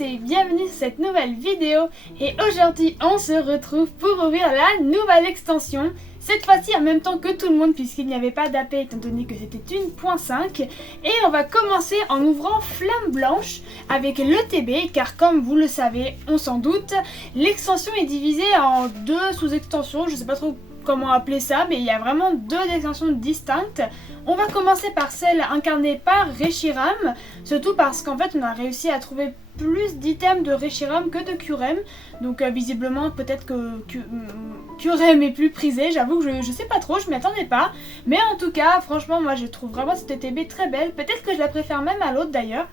tous et bienvenue sur cette nouvelle vidéo. Et aujourd'hui on se retrouve pour ouvrir la nouvelle extension. Cette fois-ci en même temps que tout le monde puisqu'il n'y avait pas d'AP étant donné que c'était 1.5. Et on va commencer en ouvrant Flamme Blanche avec l'ETB car comme vous le savez, on s'en doute, l'extension est divisée en deux sous-extensions, je sais pas trop comment appeler ça, mais il y a vraiment deux extensions distinctes. On va commencer par celle incarnée par Reshiram, surtout parce qu'en fait on a réussi à trouver plus d'items de Reshiram que de Kurem, donc visiblement peut-être que Kurem est plus prisé, j'avoue que je sais pas trop, je m'y attendais pas, mais en tout cas franchement moi je trouve vraiment cette ETB très belle, peut-être que je la préfère même à l'autre d'ailleurs.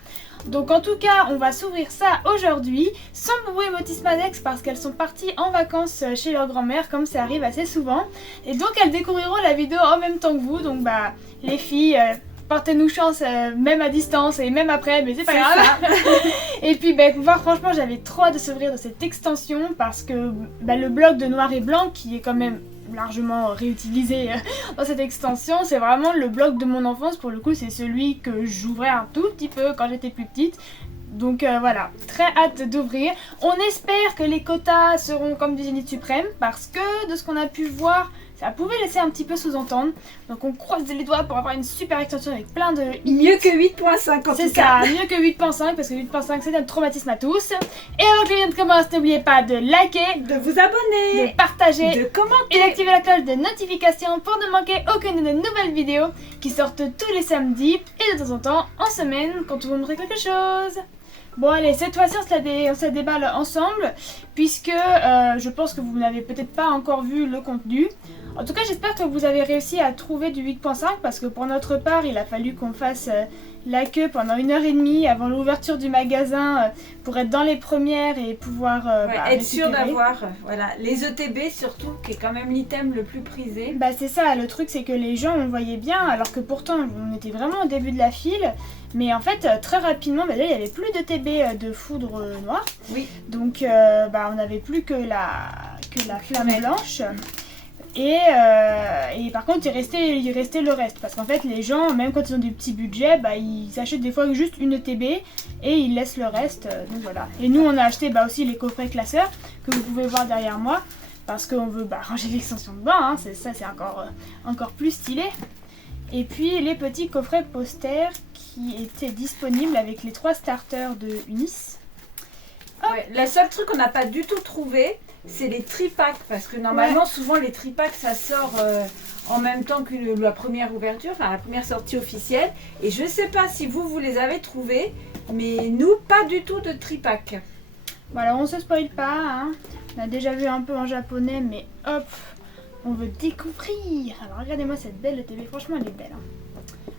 Donc en tout cas, on va s'ouvrir ça aujourd'hui, sans Boubou et Motismadex parce qu'elles sont parties en vacances chez leur grand-mère, comme ça arrive assez souvent. Et donc elles découvriront la vidéo en même temps que vous, donc bah les filles, portez-nous chance même à distance et même après, mais c'est pas grave. Et puis bah moi franchement j'avais trop hâte de s'ouvrir de cette extension parce que bah, le bloc de noir et blanc qui est quand même largement réutilisé dans cette extension, c'est vraiment le bloc de mon enfance. Pour le coup c'est celui que j'ouvrais un tout petit peu quand j'étais plus petite, donc voilà, très hâte d'ouvrir. On espère que les quotas seront comme du Zénith Suprême parce que de ce qu'on a pu voir ça pouvait laisser un petit peu sous-entendre, donc on croise les doigts pour avoir une super extension avec plein de mieux que 8.5 en tout cas. C'est ça, mieux que 8.5 parce que 8.5 c'est un traumatisme à tous. Et avant que les vidéos commencent, n'oubliez pas de liker, de vous abonner, de partager, de commenter et d'activer la cloche de notification pour ne manquer aucune de nos nouvelles vidéos qui sortent tous les samedis et de temps en temps en semaine quand on vous montrer quelque chose. Bon allez, cette fois-ci on se la déballe ensemble puisque je pense que vous n'avez peut-être pas encore vu le contenu. En tout cas j'espère que vous avez réussi à trouver du 8.5 parce que pour notre part il a fallu qu'on fasse la queue pendant 1h30 avant l'ouverture du magasin pour être dans les premières et pouvoir être sûr d'avoir voilà, les ETB surtout qui est quand même l'item le plus prisé. Bah c'est ça, le truc c'est que les gens on voyait bien alors que pourtant on était vraiment au début de la file. Mais en fait, très rapidement, bah là, il n'y avait plus de TB de foudre noire. Oui. Donc, on n'avait plus que la flamme blanche. Et par contre, il restait le reste. Parce qu'en fait, les gens, même quand ils ont des petits budgets, ils achètent des fois juste une TB et ils laissent le reste. Donc voilà. Et nous, on a acheté aussi les coffrets classeurs que vous pouvez voir derrière moi. Parce qu'on veut ranger l'extension dedans. Hein. C'est encore plus stylé. Et puis les petits coffrets posters qui étaient disponibles avec les 3 starters de Unis. Ouais, le seul truc qu'on n'a pas du tout trouvé, c'est les tripacks. Parce que normalement, souvent les tripacks ça sort en même temps que la première ouverture, enfin la première sortie officielle. Et je sais pas si vous les avez trouvés, mais nous, pas du tout de tripacks. Voilà, on se spoil pas. Hein. On a déjà vu un peu en japonais, mais hop, on veut découvrir. Alors regardez-moi cette belle ETB, franchement elle est belle. Hein.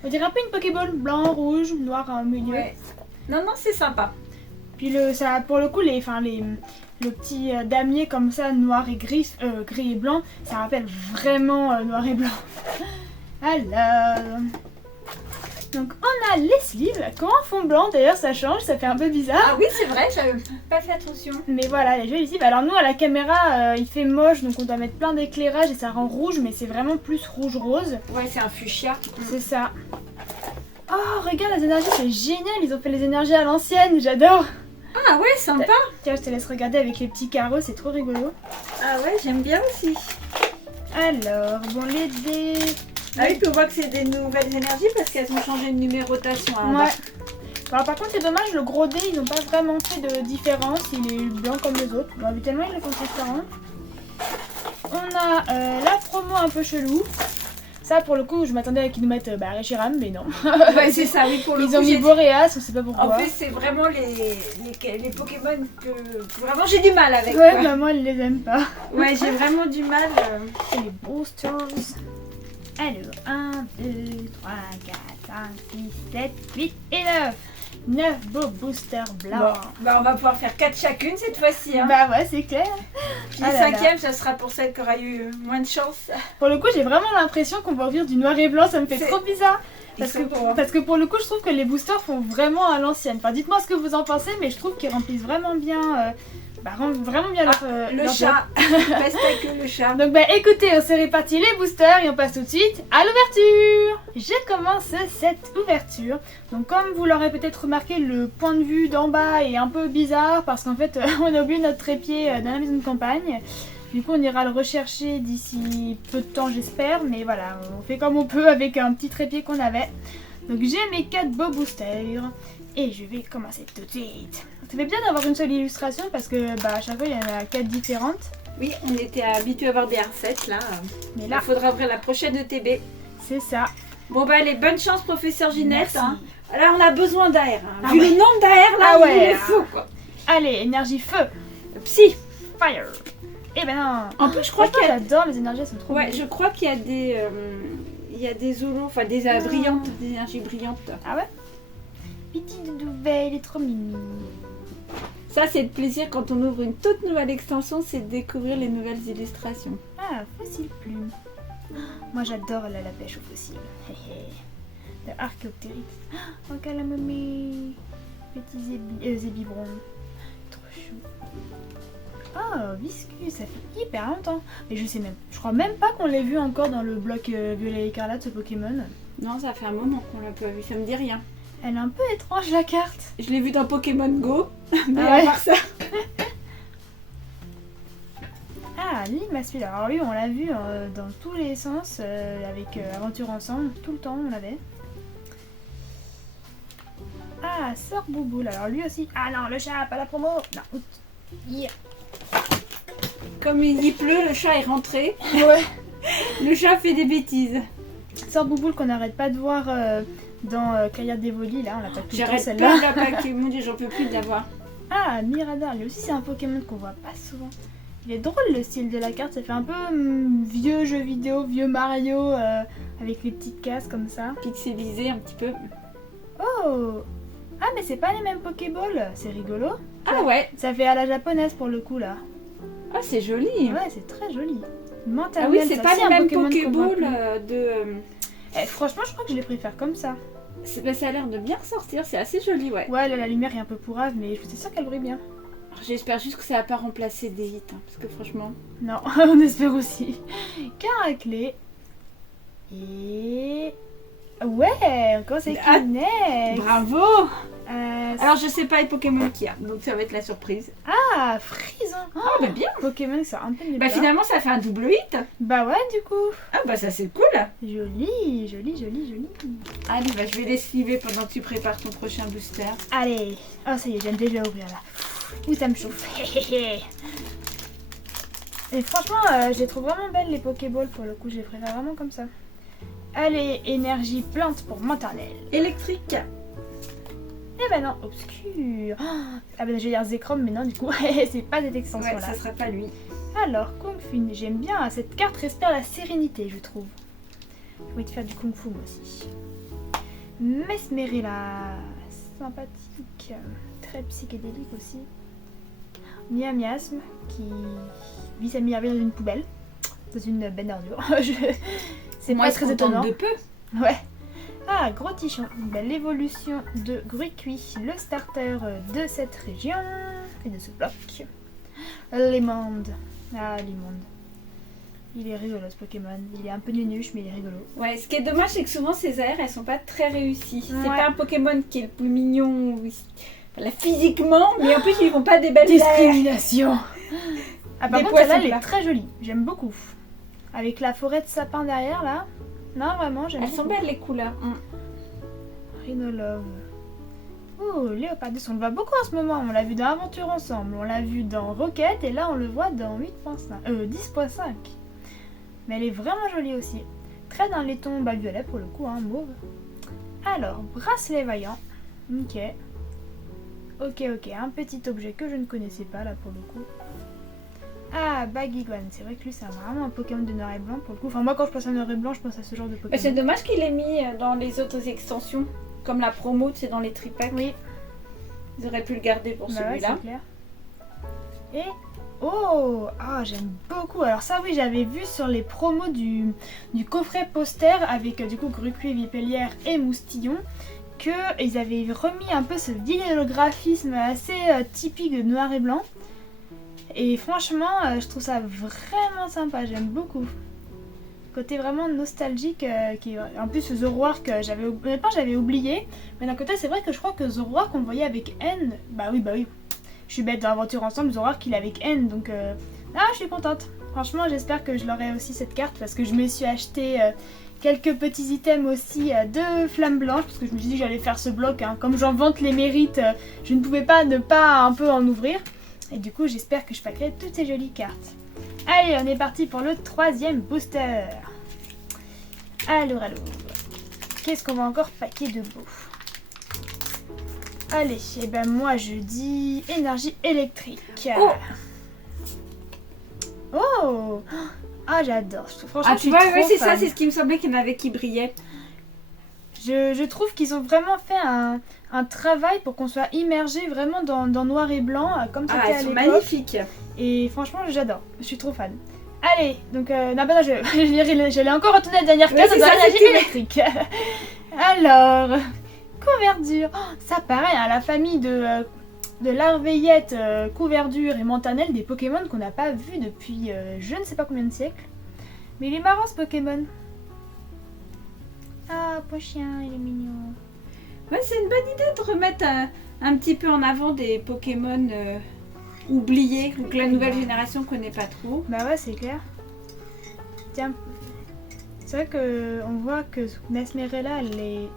On dirait un peu une Pokéball, blanc, rouge, noir au milieu. Ouais. Non, c'est sympa. Puis ça, pour le coup, le petit damier comme ça, noir et gris et blanc, ça rappelle vraiment noir et blanc. Alors, donc on a les sleeves, comme en fond blanc d'ailleurs, ça change, ça fait un peu bizarre. Ah oui c'est vrai, j'avais pas fait attention. Mais voilà, les jolis sleeves. Alors nous à la caméra, il fait moche, donc on doit mettre plein d'éclairage et ça rend rouge, mais c'est vraiment plus rouge-rose. Ouais, c'est un fuchsia. C'est ça. Oh, regarde les énergies, c'est génial, ils ont fait les énergies à l'ancienne, j'adore. Ah ouais, sympa. Tiens, je te laisse regarder avec les petits carreaux, c'est trop rigolo. Ah ouais, j'aime bien aussi. Alors, bon, les dés... Ah oui, puis on voit que c'est des nouvelles énergies parce qu'elles ont changé de numérotation. Ouais. Alors, par contre, c'est dommage, le gros dé, ils n'ont pas vraiment fait de différence. Il est blanc comme les autres. Bon, habituellement, ils le font transparent. On a la promo un peu chelou. Ça, pour le coup, je m'attendais à qu'ils nous mettent Reshiram, mais non. Ouais, c'est ça, oui, pour le coup. Ils ont mis Boreas, on sait pas pourquoi. En plus, c'est vraiment les Pokémon que vraiment j'ai du mal avec. Ouais, bah moi, elle les aime pas. Ouais, j'ai vraiment du mal. C'est les boosters. Alors, 1, 2, 3, 4, 5, 6, 7, 8 et 9. 9 beaux boosters blancs. Bon, on va pouvoir faire 4 chacune cette fois-ci. Hein. Bah ouais, c'est clair. Puis le 5e, ça sera pour celle qui aura eu moins de chance. Pour le coup, j'ai vraiment l'impression qu'on va ouvrir du noir et blanc, ça me fait trop bizarre. Parce que pour le coup, je trouve que les boosters font vraiment à l'ancienne. Enfin, dites-moi ce que vous en pensez, mais je trouve qu'ils remplissent vraiment bien, vraiment bien le leur chat. Reste avec le chat. Donc écoutez, on s'est réparti les boosters et on passe tout de suite à l'ouverture. Je commence cette ouverture. Donc comme vous l'aurez peut-être remarqué, le point de vue d'en bas est un peu bizarre parce qu'en fait on a oublié notre trépied dans la maison de campagne. Du coup on ira le rechercher d'ici peu de temps j'espère, mais voilà, on fait comme on peut avec un petit trépied qu'on avait. Donc j'ai mes 4 beaux boosters et je vais commencer tout de suite. Ça fait bien d'avoir une seule illustration parce que à chaque fois il y en a 4 différentes. Oui, on était habitués à avoir des recettes là. Mais là, il faudra ouvrir la prochaine ETB. C'est ça. Bon allez, bonne chance professeur Ginette. Merci. Hein. Alors on a besoin d'air. Hein. Ah Vu ouais. le nombre d'air là, il est fou quoi. Allez, énergie feu. Psy. Fire. Eh ben non. En plus je crois qu'il y a... J'adore les énergies, elles sont trop Ouais, belles. je crois qu'il y a des... il y a des holos, enfin des brillantes, des énergies brillantes. Ah ouais. Petite Doudouvet, il est trop mimi. Ça c'est le plaisir quand on ouvre une toute nouvelle extension, c'est de découvrir les nouvelles illustrations. Ah, fossile plume. Moi j'adore la pêche aux fossiles. Le Archéoptéryx. Oh, calamomé. Petit zébibron. Trop chou. Oh, Viscus, ça fait hyper longtemps. Mais je crois même pas qu'on l'ait vu encore dans le bloc violet écarlate ce Pokémon. Non, ça fait un moment qu'on l'a pas vu, ça me dit rien. Elle est un peu étrange la carte. Je l'ai vu dans Pokémon Go, mais Ah ouais. à part ça... Ah, Limasfil. Alors lui, on l'a vu dans tous les sens, avec Aventure Ensemble, tout le temps on l'avait. Ah, Sœur Bouboule. Alors lui aussi. Ah non, le chat, pas la promo. Non. Yeah. Comme il pleut, le chat est rentré. Ouais. Le chat fait des bêtises. Sœur Bouboule qu'on n'arrête pas de voir dans Clayard d'Evoli, là, on l'a pas tout le temps J'arrête celle-là. pas de la paquer, mon dieu, j'en peux plus de la voir. Ah, Mirador, lui aussi c'est un Pokémon qu'on voit pas souvent. Il est drôle le style de la carte, ça fait un peu vieux jeu vidéo, vieux Mario, avec les petites cases comme ça. Pixelisé un petit peu. Oh. Ah mais c'est pas les mêmes Pokéballs, c'est rigolo. Ah ouais, Ça fait à la japonaise pour le coup là. ah c'est joli. Ouais, c'est très joli. Mental Ah oui, Bell, c'est ça, pas les un mêmes Pokémon qu'on voit Pokéballs plus. de... Franchement, je crois que je les préfère comme ça. Ça a l'air de bien ressortir, c'est assez joli, ouais. Ouais, là, la lumière est un peu pourrave, mais je suis sûre qu'elle brille bien. Alors, j'espère juste que ça va pas remplacer des hits, hein, parce que franchement... Non, on espère aussi. Caraclé. Et... Ouais, encore c'est Ah, Kinex. Bravo. Euh, Alors je sais pas les Pokémon qu'il y a, donc ça va être la surprise. Ah, Frison. Ah bah bien. Pokémon, c'est un peu nul. Bah finalement ça fait un double hit. Bah ouais, du coup. Ah bah ça c'est cool. Joli, joli, joli, joli. Allez, bah je vais l'esquiver pendant que tu prépares ton prochain booster. Allez. Oh, ça y est, j'aime déjà ouvrir là. Ouh, ça me chauffe. Et franchement, je les trouve vraiment belles les Pokéballs pour le coup, je les préfère vraiment comme ça. Allez, énergie plante pour maternelle. Électrique. Eh ben non, obscur. Ah ben j'allais dire Zekrom, mais non du coup, c'est pas cette extension Ouais, là. ça sera pas lui. Alors, Kung Fu, j'aime bien, cette carte respire la sérénité, je trouve. J'ai envie de faire du Kung Fu moi aussi. Mesmerilla, sympathique, très psychédélique aussi. Miasme, qui vit sa vie dans une poubelle, dans une benne d'ordures. C'est Moi pas je très suis contente étonnant. de peu. Ouais. Ah, gros tichon. L'évolution de Gruicui, le starter de cette région et de ce bloc. Lemond. Ah, Lemond. Il est rigolo ce Pokémon. Il est un peu nunuche, mais il est rigolo. Ouais, ce qui est dommage c'est que souvent ces AR elles sont pas très réussies. C'est Ouais. pas un Pokémon qui est le plus mignon voilà, physiquement, mais en plus ils font pas des belles AR. Discrimination. Ah, par Des contre, poissons celle-là, elle est plats. très jolie. J'aime beaucoup. Avec la forêt de sapin derrière, là. Non, vraiment, j'aime Elles beaucoup. sont belles les couleurs. Rhinolove. Oh, Léopardus, on le voit beaucoup en ce moment. On l'a vu dans Aventure Ensemble, on l'a vu dans Rocket, et là on le voit dans 10.5. Mais elle est vraiment jolie aussi. Très dans les tons violet pour le coup, hein, mauve. Alors, bracelet vaillant. Ok. Ok, un petit objet que je ne connaissais pas là pour le coup. Ah, Baguiguan, c'est vrai que lui c'est vraiment un Pokémon de noir et blanc pour le coup. Enfin moi quand je pense à noir et blanc, je pense à ce genre de Pokémon. Bah, c'est dommage qu'il ait mis dans les autres extensions, comme la promo, c'est dans les tripacks. Oui, Ils auraient pu le garder pour bah ouais, celui-là. c'est clair. Et Oh, ah, j'aime beaucoup. Alors ça oui, j'avais vu sur les promos du coffret poster avec du coup Gruclu, Vipellière et Moustillon qu'ils avaient remis un peu ce vidéographisme assez typique de noir et blanc. Et franchement, je trouve ça vraiment sympa, j'aime beaucoup. Côté vraiment nostalgique, en plus The Roar que j'avais oublié, mais d'un côté c'est vrai que je crois que The Roar qu'on voyait avec N, bah oui, je suis bête dans l'aventure ensemble, The Roar qu'il est avec N, donc je suis contente. Franchement j'espère que je l'aurai aussi cette carte parce que je me suis acheté quelques petits items aussi de Flamme Blanche parce que je me suis dit que j'allais faire ce bloc, hein. Comme j'en vante les mérites, je ne pouvais pas ne pas un peu en ouvrir, et du coup j'espère que je packerai toutes ces jolies cartes. Allez, on est parti pour le 3e booster. Alors, qu'est-ce qu'on va encore paquer de beau? Allez, et ben moi je dis énergie électrique. Oh, ah j'adore. Franchement, tu vois, ouais, c'est ça, c'est ce qui me semblait qu'il y en avait qui brillaient. Je trouve qu'ils ont vraiment fait un travail pour qu'on soit immergé vraiment dans noir et blanc, comme c'était à l'époque. Ils sont magnifiques. Et franchement, j'adore. Je suis trop fan. Allez, donc j'allais encore retourner à la dernière case, c'est l'énergie électrique. Alors, couverture. Oh, ça pareil, hein, la famille de Larveillette, Couverture et Mantanelle, des Pokémon qu'on n'a pas vus depuis je ne sais pas combien de siècles. Mais il est marrant ce Pokémon. Ah, point chien, il est mignon. Ouais, c'est une bonne idée de remettre un petit peu en avant des Pokémon oubliés, ou que la nouvelle génération connaît pas trop. Bah ouais, c'est clair. Tiens, c'est vrai qu'on voit que Mesmerella, elle est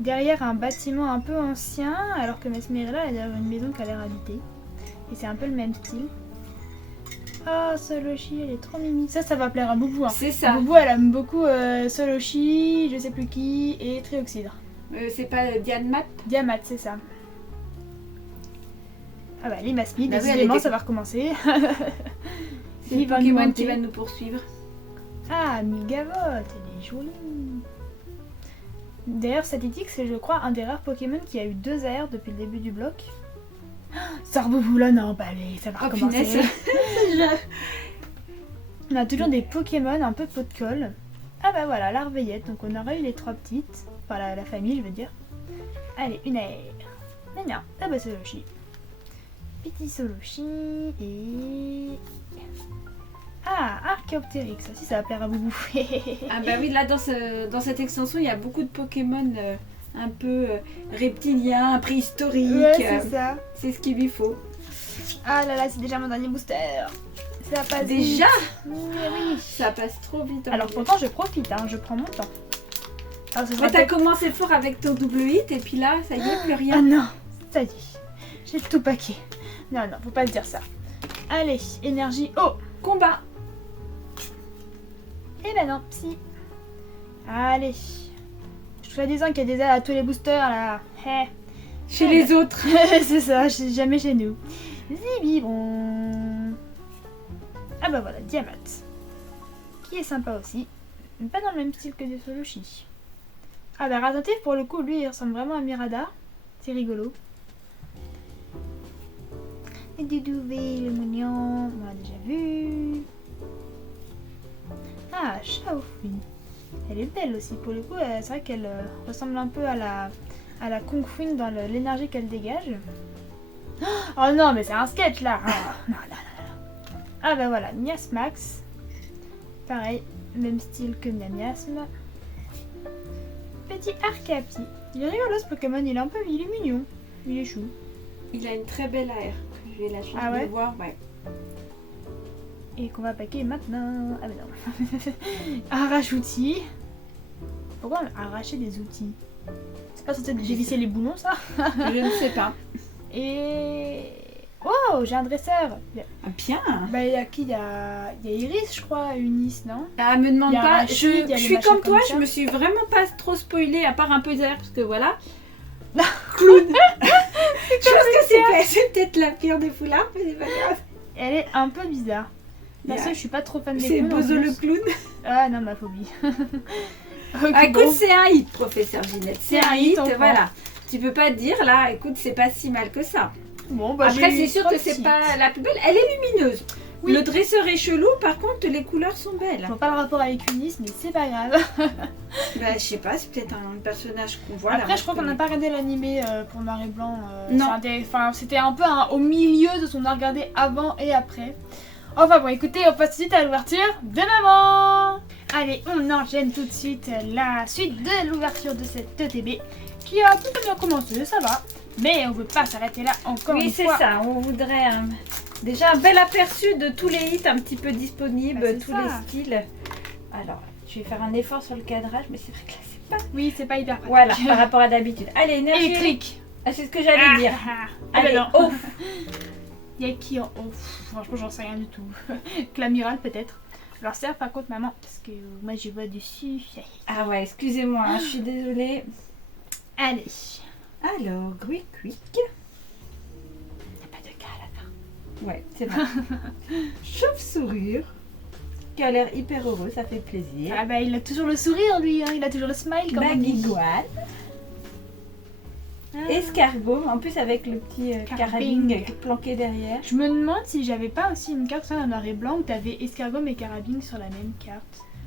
derrière un bâtiment un peu ancien, alors que Mesmerella, elle est derrière une maison qui a l'air habitée. Et c'est un peu le même style. Oh, Soloshi, elle est trop mimi. Ça va plaire à Boubou. Hein. C'est ça. Boubou, elle aime beaucoup Soloshi, je sais plus qui, et Trioxydre. C'est pas Dianmat? Diamat, c'est ça. Ah bah, les Masmid, bah décidément, oui, ça va recommencer. C'est le Pokémon qui va nous poursuivre. Ah, Migavolt, elle est jolie. D'ailleurs, Static, c'est, je crois, un des rares Pokémon qui a eu 2 AR depuis le début du bloc. Sarbouvula, non, bah allez, ça va recommencer. On a toujours des Pokémon un peu pot de colle. Ah bah voilà, Larveillette, donc on aura eu les 3 petites. Enfin, la famille, je veux dire. Allez, une AR. Non, ah bah Soloshi. Petit Soloshi et... Ah, Archaeopteryx, ça aussi ça va plaire à Boubou. Ah bah oui, là dans cette extension, il y a beaucoup de Pokémon un peu reptiliens, préhistoriques. Ouais, c'est ça. C'est ce qu'il lui faut. Ah là là, c'est déjà mon dernier booster. Ça passe déjà vite. Oui. Ça passe trop vite. Alors pourtant je profite, hein, je prends mon temps. Mais t'as commencé fort avec ton double hit et puis là, ça y est, plus rien. Ah non, ça y est, j'ai tout paqué. Non, faut pas se dire ça. Allez, énergie, combat. Eh ben non, psy. Allez. Je fais des uns qu'il y a des ailes à tous les boosters là. Chez les autres. C'est ça, jamais chez nous. Zibibron. Ah bah voilà, Diamat. Qui est sympa aussi. Mais pas dans le même style que des Soloshi. Ah bah Razatif pour le coup, lui il ressemble vraiment à Mirada. C'est rigolo. Et Dudouvé, le mignon, on l'a déjà vu. Ah, Shaofun. Elle est belle aussi pour le coup, c'est vrai qu'elle ressemble un peu à la Kung Fu dans l'énergie qu'elle dégage. Oh non, mais c'est un sketch là. Non. Ah bah voilà, Miasmax. Pareil, même style que Miasme. Petit Arcapi. Il est rigolo ce Pokémon, il est mignon. Il est chou. Il a une très belle AR. J'ai la chance de le voir, ouais. Et qu'on va paquer maintenant. Ah bah non. Arrache-outil. Pourquoi arracher des outils? C'est pas censé dévisser les boulons ça? Je ne sais pas. Et... Oh, j'ai un dresseur. Ah, bien. Bah il y a qui? Il y a Iris je crois, Unis, non? Ah, me demande pas. Rachid, je suis comme toi, je me suis vraiment pas trop spoilée à part un peu d'air parce que voilà. Clown. Je pense que c'est peut-être la pire des foulards, mais c'est pas grave. Elle est un peu bizarre. Parce que je suis pas trop fan des clowns. C'est Bozo le clown. Ah non, ma phobie. Okay, écoute, c'est un hit, professeur Ginette. C'est un hit, voilà. Tu peux pas te dire là, écoute, c'est pas si mal que ça. Bon, bah, Après, j'ai c'est eu sûr trois que c'est petits. pas la plus belle. Elle est lumineuse. Oui. Le dresseur est chelou, par contre, les couleurs sont belles. Je vois pas le rapport avec Ulysse, mais c'est pas grave. Bah, je sais pas, c'est peut-être un personnage qu'on voit. Après, je crois qu'on n'a pas regardé l'animé pour Noir et Blanc. Non. C'était un peu au milieu de ce qu'on a regardé avant et après. Enfin bon, écoutez, on passe tout de suite à l'ouverture de maman. Allez, on enchaîne tout de suite la suite de l'ouverture de cette TTB qui a plutôt bien commencé, ça va. Mais on veut pas s'arrêter là encore une Oui, c'est fois. ça. On voudrait déjà un bel aperçu de tous les hits un petit peu disponibles, Bah, c'est tous ça. les styles. Alors, je vais faire un effort sur le cadrage, mais c'est vrai que là, c'est pas... Oui, c'est pas hyper pratique. Voilà, par rapport à d'habitude. Allez, énergie Électrique. Ah, c'est ce que j'allais dire. Ah, Allez, bah non. off. Il y a qui en haut? Franchement, j'en sais rien du tout. Clamiral peut-être. Alors ça, par contre, maman, parce que moi je vois dessus. Ah ouais, excusez-moi, je suis désolée. Allez. Alors, Quick. T'as pas de cas à la fin. Ouais, c'est vrai. Chauve-sourire, qui a l'air hyper heureux, ça fait plaisir. Ah bah il a toujours le sourire lui, hein. Il a toujours le smile comme on dit. Baguiguane, Ah. escargot, en plus avec le petit Carabine. carabine planqué derrière. Je me demande si j'avais pas aussi une carte en noir et blanc où t'avais escargot et carabine sur la même carte.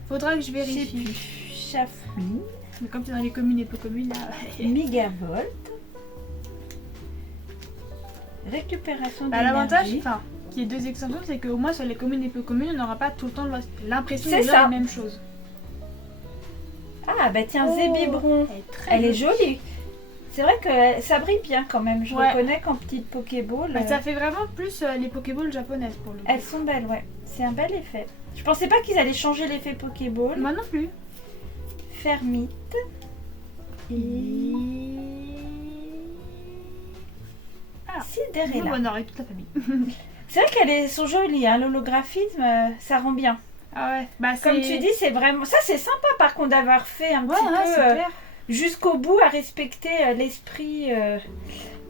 Faudra que je Je sais vérifie. plus. Chafouine, Mais comme c'est dans les communes et peu communes là. Mégavolt, récupération Bah, l'avantage, d'énergie. enfin, qu'il y ait deux extensions, c'est qu'au moins sur les communes et peu communes, on n'aura pas tout le temps l'impression de C'est dire ça. la même chose. Ah bah tiens, Oh, Zébibron, Elle est très elle est jolie. C'est vrai que ça brille bien quand même, je Ouais. reconnais qu'en petite Pokéball, Bah, ça fait vraiment plus les Pokéballs japonaises pour le coup. elles sont belles, ouais. C'est un bel effet. Je pensais pas qu'ils allaient changer l'effet Pokéball. Moi non plus. Fermite. Ah. Cinderella. On aurait toute la famille. C'est vrai qu'elle est sont jolies, hein. L'holographisme, ça rend bien. Ah ouais, bah c'est... Comme tu dis, c'est vraiment... Ça, c'est sympa par contre d'avoir fait un Ouais, petit ouais, peu c'est clair. jusqu'au bout à respecter l'esprit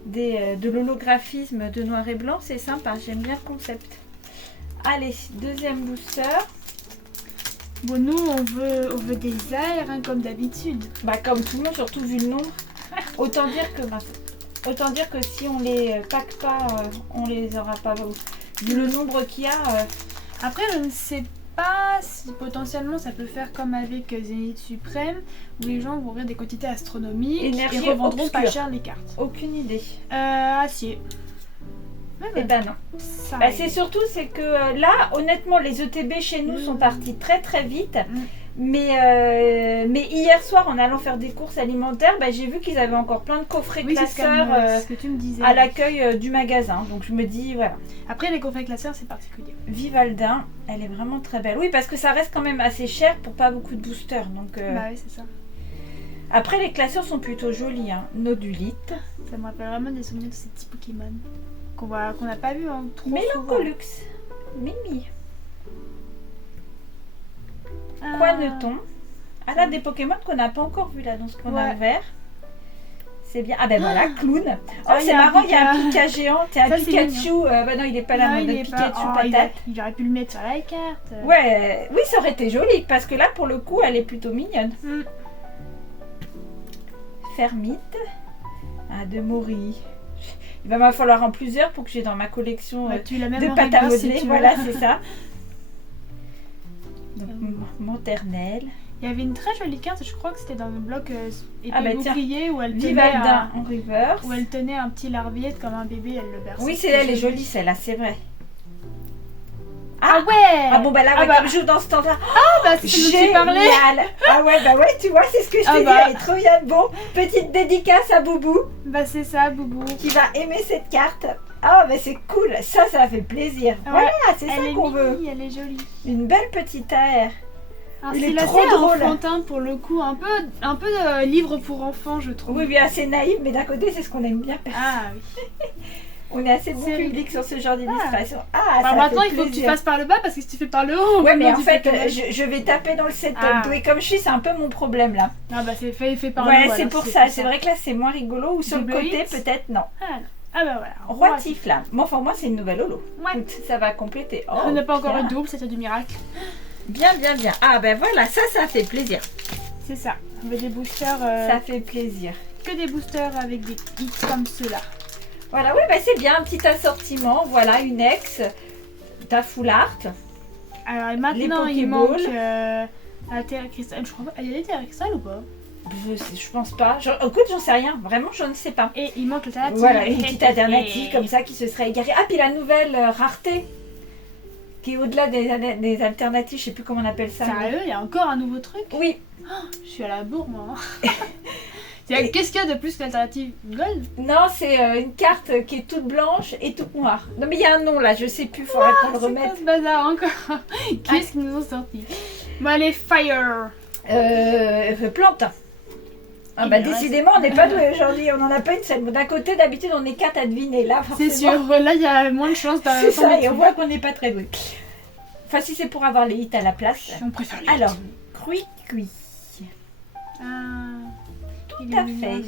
de l'holographisme de noir et blanc. C'est sympa, j'aime bien le concept. Allez, deuxième booster. Bon, nous, on veut des airs, hein, comme d'habitude. Bah, comme tout le monde, surtout vu le nombre. Autant dire que si on les pack pas, on les aura pas. Vu le nombre qu'il y a, Après, je ne sais pas si potentiellement ça peut faire comme avec Zénith Suprême, où les gens vont ouvrir des quantités astronomiques Énergie et revendront pas obscure. cher les cartes. aucune idée. Acier. Eh ben non. Ça Bah, arrive. c'est surtout c'est que là, honnêtement, les ETB chez nous sont partis très très vite. Mais hier soir, en allant faire des courses alimentaires, bah, j'ai vu qu'ils avaient encore plein de coffrets Oui, c'est ce, classeurs ce que tu me disais. à l'accueil du magasin. Donc je me dis, voilà. Après, les coffrets classeurs, c'est particulier. Vivaldin, elle est vraiment très belle. Oui, parce que ça reste quand même assez cher pour pas beaucoup de boosters. Donc, Bah oui, c'est ça. après, les classeurs sont plutôt jolis. Hein. Nodulite, Ça me rappelle vraiment des souvenirs de ces petits Pokémon qu'on n'a pas vu hein, trop souvent. Mélancolux, Mimi, Ah. Quaneton. Ah là, des Pokémon qu'on n'a pas encore vu là dans ce qu'on a Ouais. ouvert. C'est bien. Ah ben voilà, clown. Oh, Ah, c'est il y a un marrant, il y a un Pika. Pika géant. T'as un Ça, c'est Pikachu. Bah non, il est pas là, Non, mais il le est Pikachu pas... patate. il aurait pu le mettre sur la carte. Ouais, oui, ça aurait été joli parce que là, pour le coup, elle est plutôt mignonne. Mm. Fermite. Ah, de Mori. Il va m'en falloir en plusieurs pour que j'ai dans ma collection Bah, tu l'as même de en pâte à reverse, si modeler. tu veux. Voilà, c'est ça. Donc, Monternelle. Il y avait une très jolie carte, je crois que c'était dans le bloc épée Ah bah tiens, bouclier où elle tenait Vivaldin en reverse. où elle tenait un petit larviette comme un bébé, elle le berçait. Oui, C'était elle est jolie celle-là, c'est vrai. Ah ouais. Ah bon, bah là, Ah ouais, bah- comme je joue dans ce temps-là. Ah bah c'est ce dont tu parlais. Génial. Ah ouais, bah ouais, tu vois, c'est ce que je Ah t'ai bah. dit, elle est trop bien. Bon, petite dédicace à Boubou Bah c'est ça, Boubou. qui va aimer cette carte. Ah, mais c'est cool, ça fait plaisir. Ouais. Voilà, c'est Elle ça est qu'on veut. mimi, elle est jolie. Une belle petite AR. Un Il est style trop assez drôle. enfantin pour le coup, un peu livre pour enfants je trouve. Oui, bien assez naïf, mais d'un côté, c'est ce qu'on aime bien. Ah oui. On est assez bon C'est public sur ce genre d'illustration. Ah, Alors ça maintenant fait il faut que tu plaisir. fasses par le bas parce que si tu fais par le haut. Ouais, mais maintenant, en tu fais fait, que dalle. je vais taper dans le setup. Ah. Oui, comme je suis, c'est un peu mon problème là. Ah bah c'est fait par le Ouais, haut. c'est alors, pour ça. pour C'est vrai que là, c'est moins rigolo. Ou sur le Double côté, hit. peut-être, non. Ah, non. Ah bah voilà. Roi Tiflam. Bon, enfin, moi, c'est une nouvelle holo. Ouais. Écoute, ça va compléter. Oh, On n'a pas encore bien. eu de double, c'était du miracle. Bien, bien, bien. Ah, ben voilà, ça fait plaisir. C'est ça. On veut des boosters. Ça fait plaisir. Que des boosters avec des hits comme ceux-là. Voilà, oui, bah c'est bien, un petit assortiment. Voilà, une ex, ta full art. Alors et maintenant il manque la terre cristal. Je crois pas. Il y a des terres cristal ou pas? Je pense pas. Écoute, j'en sais rien. Vraiment, je ne sais pas. Et il manque l'alternative. Voilà, une petite alternative comme ça qui se serait égarée. Ah, puis la nouvelle rareté qui est au-delà des alternatives, je sais plus comment on appelle ça. Sérieux, il y a encore un nouveau truc? Oui. Oh, je suis à la bourre, moi. Qu'est-ce qu'il y a de plus que l'alternative gold? Non, c'est une carte qui est toute blanche et toute noire. Non, mais il y a un nom là, je sais plus, il faudra qu'on le remette. C'est quoi ce bazar encore? Qu'est-ce qu'ils nous ont sorti? Bon, allez, fire! Plante. Ah bah décidément, on n'est pas doués aujourd'hui, on n'en a pas une seule. D'un côté, d'habitude, on est 4 à deviner. Là, forcément. C'est sûr, là, il y a moins de chances d'avoir. C'est ça, et on voit qu'on n'est pas très doués. Enfin, si c'est pour avoir les hits à la place. On préfère les Alors, cuit. Ah, tout à fait.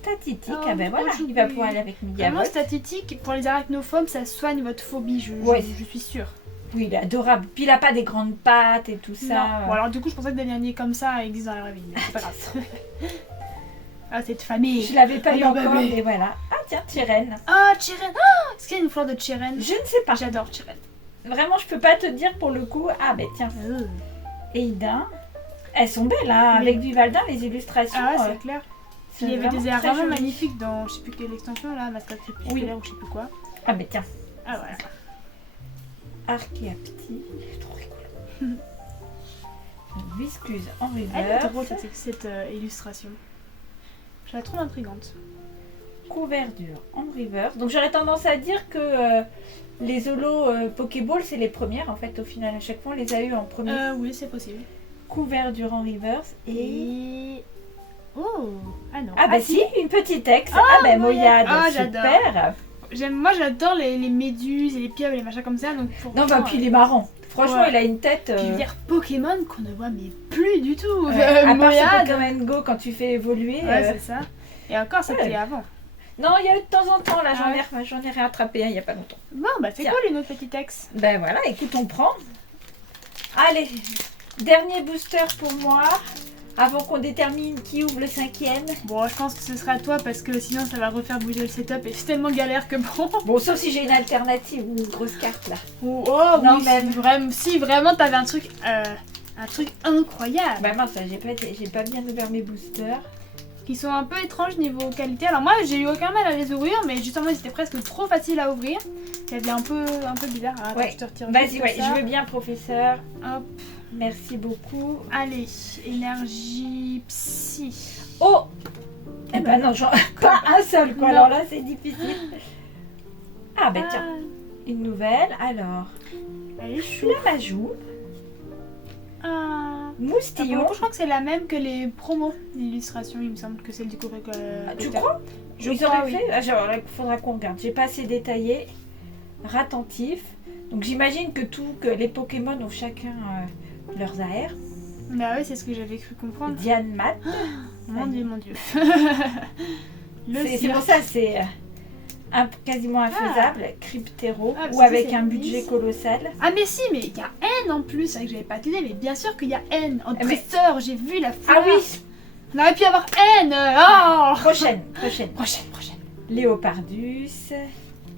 Statitique, ah ben voilà, il va pouvoir aller avec Mediavolt. Vraiment statitique, pour les arachnophobes, ça soigne votre phobie, je suis sûre. Oui, il est adorable. Puis il a pas des grandes pattes et tout ça. Non. Bon, alors du coup, je pensais que des derniers comme ça existent dans la vraie vie, mais c'est pas grave. Ah, cette famille. Je l'avais pas eu encore, mais voilà. Ah tiens, Tyrène. Ah, Tyrène. Oh, est-ce qu'il y a une fleur de Tyrène? Je ne sais pas. J'adore Tyrène. Vraiment, je peux pas te dire pour le coup. Ah ben tiens. Eidin. Elles sont belles, hein, avec Vivaldin, les illustrations. Ah ouais, c'est clair. Puis il y avait des airs vraiment magnifiques dans, je sais plus quelle extension là, Mascotte Crépusculaire ou je sais plus quoi. Ah ben tiens. Ah voilà. Archéapti, il est trop rigolo. Viscluse en reverse. Elle est drôle cette illustration. Je la trouve intrigante. Couverture en reverse. Donc j'aurais tendance à dire que les holos Pokéball, c'est les premières en fait au final. À chaque fois, on les a eu en premier. Oui, c'est possible. Couverture en reverse et... Oh! Ah non. Ah bah si, une petite ex. Ah bah Moyade, super. Moi j'adore les méduses et les pieuvres et les machins comme ça. Donc non bah puis il est marrant. Franchement il a une tête... Puis je veux dire Pokémon qu'on ne voit mais plus du tout. À part sur Pokémon Go quand tu fais évoluer. Ouais c'est ça. Et encore c'était avant. Non il y a eu de temps en temps là, j'en ai réattrapé un il y a pas longtemps. Bon bah c'est cool une autre petite ex. Ben voilà, écoute on prend. Allez, dernier booster pour moi. Avant qu'on détermine qui ouvre le 5e. Bon, je pense que ce sera toi parce que sinon ça va refaire bouger le setup et c'est tellement galère que bon. Bon, sauf si j'ai une alternative ou une grosse carte là. Oh non, oui, même. Si vraiment t'avais un truc incroyable. Bah mince, j'ai pas bien ouvert mes boosters. Qui sont un peu étranges niveau qualité. Alors moi j'ai eu aucun mal à les ouvrir, mais justement ils étaient presque trop faciles à ouvrir. Il y avait un peu bizarre. Ah, ouais. Je te retire. Vas-y, ouais, je veux bien professeur. Hop. Merci beaucoup. Allez, énergie psy. Oh! Eh ben non, pas un seul quoi, alors là c'est difficile. Ah ben tiens, une nouvelle, alors. Elle est chou. La Majou. Moustillon. Je crois que c'est la même que les promos d'illustration, il me semble que celle du cover. Tu crois? Ils auraient fait. Ah, il faudra qu'on regarde. J'ai pas assez détaillé. Ratentif. Donc j'imagine que les Pokémon ont chacun leurs AR. Bah oui, c'est ce que j'avais cru comprendre. Diane Mat. Mon dieu. C'est pour ça, c'est quasiment infaisable. Cryptero ou avec un budget colossal. Ah mais si, mais il y a N en plus, c'est vrai que j'avais pas t'aider, mais bien sûr qu'il y a N. En trésor, j'ai vu la fleur. Ah oui. On aurait pu avoir N. Oh Prochaine. Léopardus.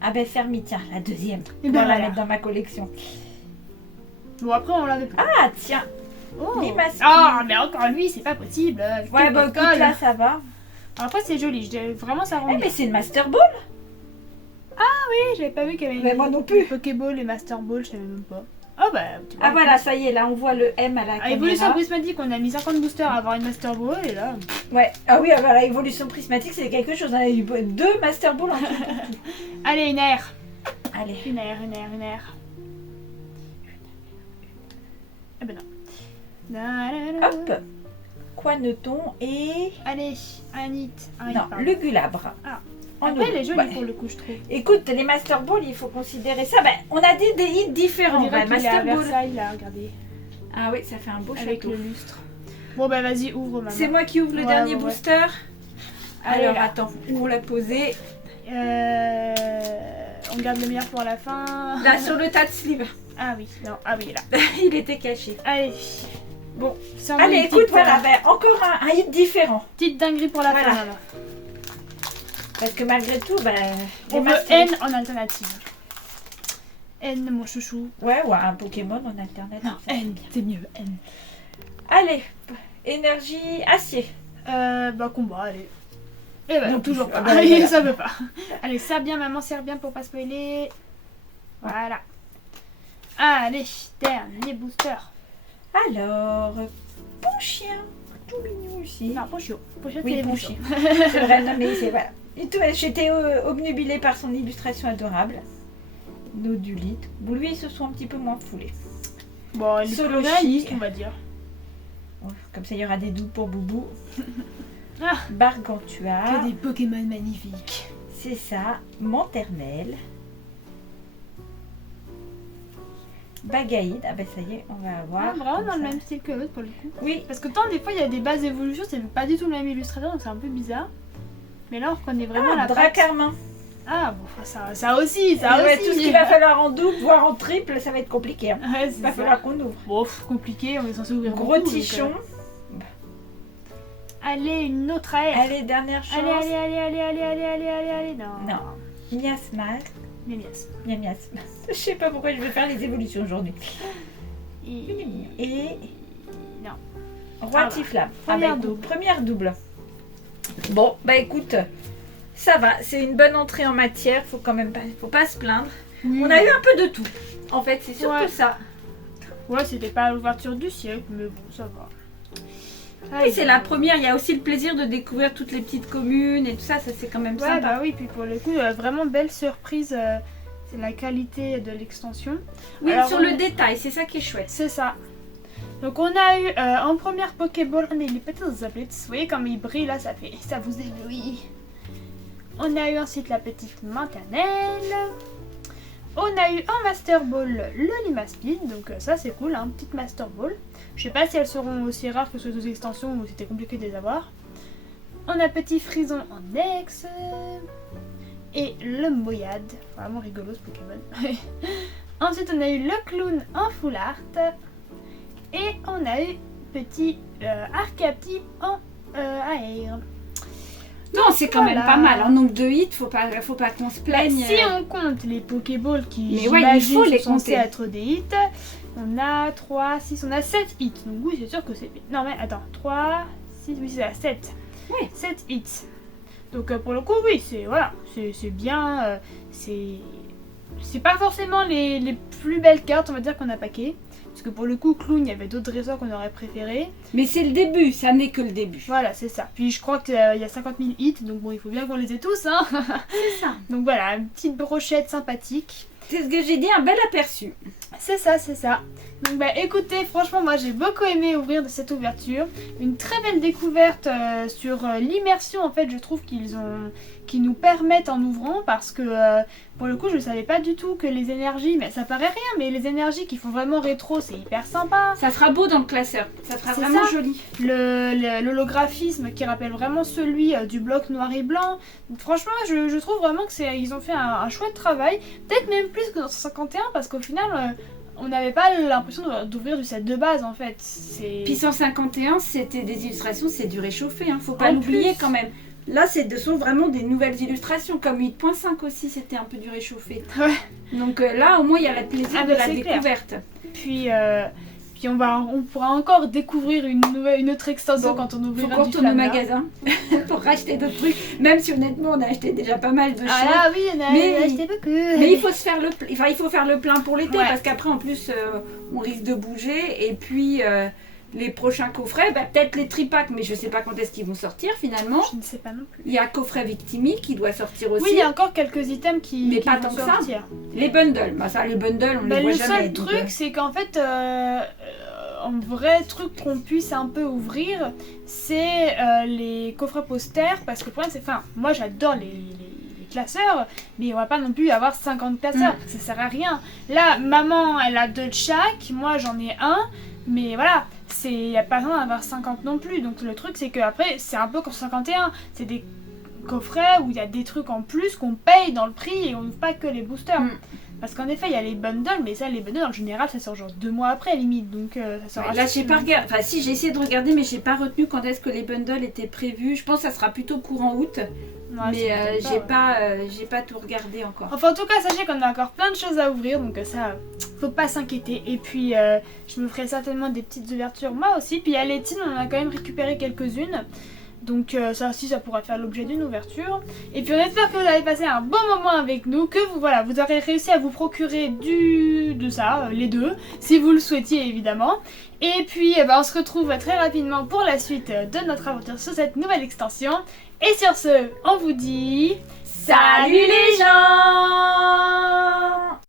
Ah ben Fermi, tiens, la deuxième. Et on va la mettre dans ma collection. Bon après on l'avait pas. Ah tiens. Limaskin. Ah mais encore lui, c'est pas possible. Ouais bah écoute, là ça va. Alors, après c'est joli, vraiment ça rend. Mais c'est une Master Ball. Ah oui, j'avais pas vu qu'il y avait. Mais moi non plus. Pokéball et Master Ball, je savais même pas. Oh bah tu vois. Ah voilà, ça y est, là on voit le M à la caméra. Évolution prismatique, on a mis 50 boosters à avoir une Master Ball et là. Ouais, ah oui, voilà, évolution prismatique c'est quelque chose. On a eu 2 Master Ball en tout. Allez, une air. Allez. Une air. Ah ben non. Hop. Quaneton et... Allez, Anit. Non, Lugulabre. Ah. Après, elle est jolie pour le coup, je trouve. Écoute, les Master Ball, il faut considérer ça. Ben, on a dit des hits différents. Master Ball. Là, regardez. Ah oui, ça fait un beau avec château. Le lustre. Bon, bah vas-y, ouvre maman. C'est moi qui ouvre le dernier booster. Alors, attends, où on l'a posé? On garde le meilleur pour la fin. Là, sur le tas de sleeve. Ah oui, non, là. Il était caché. Allez. Bon, allez, écoute, voilà, ben, encore un hit différent. Petite dinguerie pour la fin, là. Parce que malgré tout, on veut N en alternative. N, mon chouchou. Ouais, ou un Pokémon en alternative. Non, N, c'est mieux, N. Allez, énergie acier. Combat, allez. Et bah, Non, toujours pas. voilà. Allez, ça veut pas. Allez, serre bien, maman, serre bien pour pas spoiler. Voilà. Allez, dernier booster. Alors, Ponchien. Tout mignon aussi. Non, Ponchio. Ponchio, Oui, c'est Ponchien. C'est vrai, non mais c'est voilà. Et tout, j'étais obnubilée par son illustration adorable. Nodulite. Bon, lui, ils se sont un petit peu moins foulés. Bon, elle est Solo plus réaliste, Chi. on va dire. Bon, comme ça, il y aura des doutes pour Boubou. Ah, Bargantua. que des Pokémon magnifiques. C'est ça. Manternelle. Bagaïde. Ah ben ça y est, on va avoir. Ah, vraiment comme dans le ça. même style que l'autre pour le coup. Oui. Parce que tant des fois il y a des bases d'évolution, c'est pas du tout le même illustrateur, donc c'est un peu bizarre. Mais là on reconnaît vraiment la patte. Dracarmin. Ah bon, ça aussi, ça Ouais, aussi. tout ce qu'il va falloir en double, voire en triple, ça va être compliqué. Hein. Ouais, Il c'est va ça. falloir qu'on ouvre. Bon, compliqué, on est censé ouvrir Gros beaucoup, donc, tichon. Allez, une autre à R. Allez, dernière chance. Allez, non. Non. Miasma. Miamias. Miasma. Je sais pas pourquoi je vais faire les évolutions aujourd'hui. Et Non. Roi Ah, Tiflam. Première écoute, double. Première double. Bon, bah écoute, ça va. C'est une bonne entrée en matière. Faut quand même pas, faut pas se plaindre. Oui. On a eu un peu de tout. En fait, c'est surtout Ouais. ça. Ouais, c'était pas l'ouverture du siècle, mais bon, ça va. Et c'est la première. Il y a aussi le plaisir de découvrir toutes les petites communes et tout ça. Ça c'est quand même Ouais, sympa. bah oui, puis pour le coup, vraiment belle surprise, c'est la qualité de l'extension. Oui, Alors, sur le détail, c'est ça qui est chouette. C'est ça. Donc on a eu en première Pokéball, mais les petites zablets, vous voyez comme ils brillent là, ça vous éblouit. On a eu ensuite la petite maternelle. On a eu en Master Ball le Limaspeed, donc ça c'est cool, hein, petite Master Ball. Je sais pas si elles seront aussi rares que ces deux extensions ou c'était compliqué de les avoir. On a petit Frison en ex. Et le Moyade, vraiment rigolo ce Pokémon. Ensuite on a eu le Clown en full art. Et on a eu petit Arcapti en AR. Non, c'est quand même Voilà. pas mal. En nombre de hits, faut pas qu'on se Bah, plaigne. si on compte les Pokéballs qui Mais ouais, il faut j'imagine les sont censés compter. être des hits, on a 3, 6, on a 7 hits. Donc oui, c'est sûr que c'est... Non mais attends, 3, 6, oui c'est ça, 7. Oui. 7 hits. Donc pour le coup, oui, c'est bien. C'est pas forcément les plus belles cartes, on va dire, qu'on a paquet. Parce que pour le coup, Clown, il y avait d'autres dresseurs qu'on aurait préférés. Mais c'est le début, ça n'est que le début. Voilà, c'est ça. Puis je crois qu'il y a 50 000 hits, donc bon, il faut bien qu'on les ait tous, hein. C'est ça. Donc voilà, une petite brochette sympathique. C'est ce que j'ai dit, un bel aperçu. C'est ça, c'est ça. Donc bah écoutez, franchement moi j'ai beaucoup aimé ouvrir de cette ouverture. Une très belle découverte sur l'immersion en fait, je trouve qu'ils nous permettent en ouvrant parce que pour le coup je savais pas du tout que les énergies, mais ça paraît rien, mais les énergies qui font vraiment rétro c'est hyper sympa. Ça fera beau dans le classeur. Ça sera C'est vraiment ça. joli. L'holographisme qui rappelle vraiment celui du bloc noir et blanc. Donc, franchement je trouve vraiment que ils ont fait un chouette travail. Peut-être même plus que dans 151 parce qu'au final... on n'avait pas l'impression d'ouvrir du set de base en fait. Puis 151, c'était des illustrations, c'est du réchauffé, hein. Faut pas En l'oublier plus. quand même. Là, ce sont vraiment des nouvelles illustrations, comme 8.5 aussi, c'était un peu du réchauffé. Ouais. Donc là, au moins, il y a le plaisir Ah, de bah, la c'est clair. découverte. Puis on pourra encore découvrir une autre extension Bon, quand on Faut ouvrira qu'on du retourne au Flammeur. magasin pour racheter d'autres trucs, même si honnêtement, on a acheté déjà pas mal de choses. Ah là oui, on a Mais- acheté beaucoup. Mais il faut faire le plein pour l'été Ouais. parce qu'après en plus on risque de bouger et puis les prochains coffrets, peut-être les tripacks, mais je sais pas quand est-ce qu'ils vont sortir finalement. Je ne sais pas non plus. Il y a coffret Victimi qui doit sortir aussi. Oui, il y a encore quelques items qui Mais pas vont tant que ça. sortir. Les bundles, ça les bundles on Bah, les voit le jamais. seul donc, truc, c'est qu'en fait, un vrai truc qu'on puisse un peu ouvrir, c'est les coffrets posters. Parce que le problème, c'est. Enfin, moi j'adore les classeurs, mais on va pas non plus avoir 50 classeurs. Ça sert à rien. Là, maman, elle a 2 de chaque. Moi, j'en ai un. Mais voilà, il n'y a pas besoin d'avoir 50 non plus. Donc le truc, c'est qu'après, c'est un peu comme 51. C'est des coffrets où il y a des trucs en plus qu'on paye dans le prix et on n'ouvre pas que les boosters. Mm. Parce qu'en effet, il y a les bundles, mais ça, les bundles en général, ça sort genre 2 mois après, limite. Donc ça sort Là, j'ai pas regardé. Enfin, si, j'ai essayé de regarder, mais j'ai pas retenu quand est-ce que les bundles étaient prévus. Je pense que ça sera plutôt courant août. Ouais, mais j'ai pas tout regardé encore. Enfin, en tout cas, sachez qu'on a encore plein de choses à ouvrir, donc ça, faut pas s'inquiéter. Et puis, je me ferai certainement des petites ouvertures moi aussi. Puis à Létine, on en a quand même récupéré quelques-unes. Donc ça aussi, ça pourrait faire l'objet d'une ouverture. Et puis on espère que vous avez passé un bon moment avec nous, que vous aurez réussi à vous procurer les deux, si vous le souhaitiez évidemment. Et puis on se retrouve très rapidement pour la suite de notre aventure sur cette nouvelle extension. Et sur ce, on vous dit... Salut les gens!